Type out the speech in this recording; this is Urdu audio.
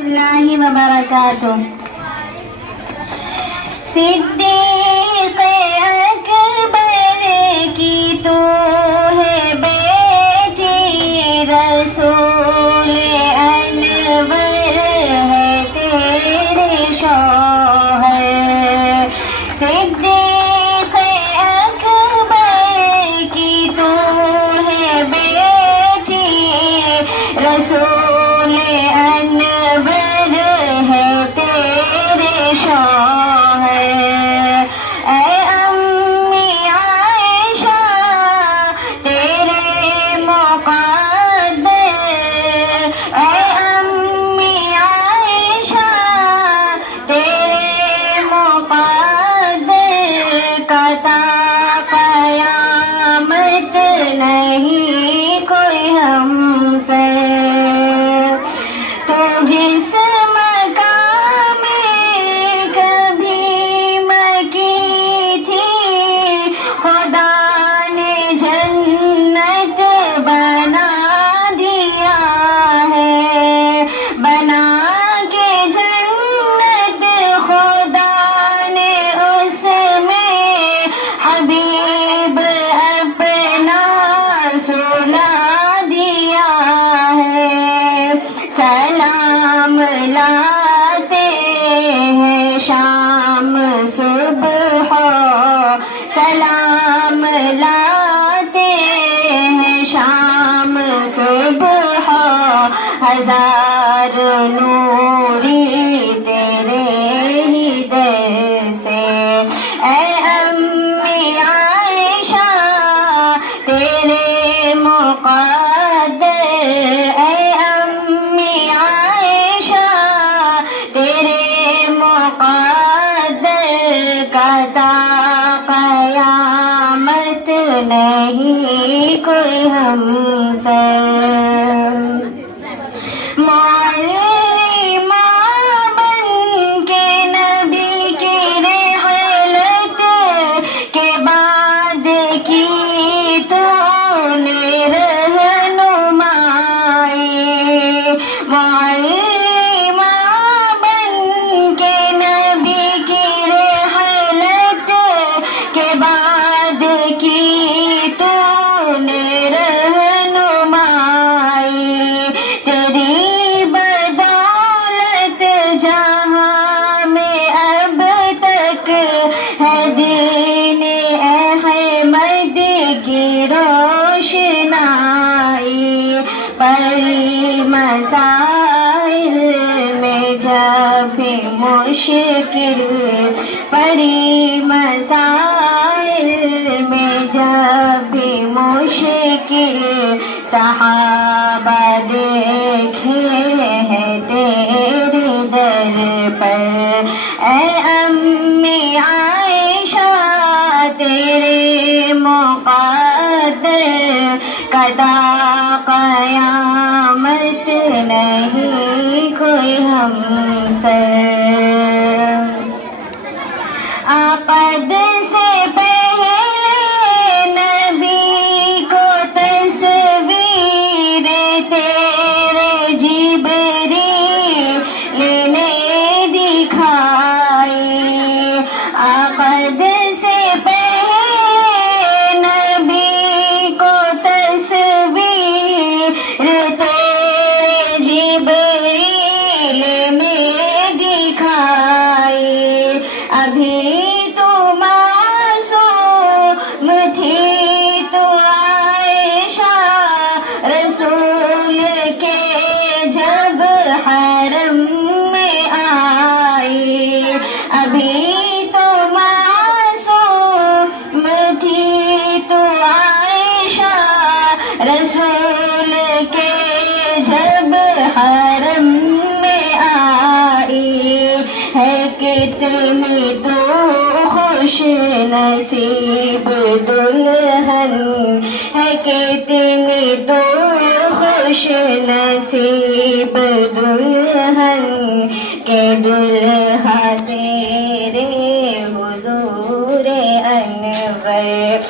اللہ وبرکاتہ. صدیق اکبر کی تو ہے بیٹی، رسول انور ہے تیرے شوہر. صدیق اکبر کی تو ہے بیٹی، رسول انور ہے تیرے شوہر. اے امی عائشہ تیرے مقدر، اے امی عائشہ تیرے مقدر کا تا قیامت نہیں کوئی ہم سے. تو جس مقام میں کبھی مکی تھی، خدا نے جنت بنا دیا ہے. بنا کے جنت خدا نے اس میں حبیب اپنا سلا دیا ہے. سلام لاتے ہیں شام صبح، سلام لاتے ہیں شام صبح. ہزار نوری تیرے ہی در سے. اے امی عائشہ تیرے مقدر، اے امی عائشہ تیرے مقدر کا تا قیامت نہیں کوئی ہم سے. معلمہ بن کے نبی کی رحلت کے بعد کی تو نے رہنمائی. معلمہ بن کے نبی کی رحلت کے بعد کی تو نے رہنمائی. تیری بدولت جہاں میں اب تک ہے دین احمد کی روشنائی. پڑی مسائل میں جب بھی مشکل، پڑی مسائل میں جب بھی مشکل، صحابہ دیکھے ہیں تیرے در پر. اے امی عائشہ تیرے مقدر کا تا قیامت نہیں کوئی ہم سے. عقد سے پہلے نبی کو تصویر تیرے جبریل نے دکھائی. عقد سے پہلے نبی کو تصویر تیرے جبریل نے دکھائی. ابھی تو معصوم تھی تو عائشہ، رسول کے جب حرم میں آئی. ابھی تو معصوم تھی تو عائشہ، رسول کے جب حرم میں آئی. ہے کتنی تو خوش نصیب دلہن، ہے کتنی تو خوش نصیب دلہن کہ دلہا تیرے حضور انور.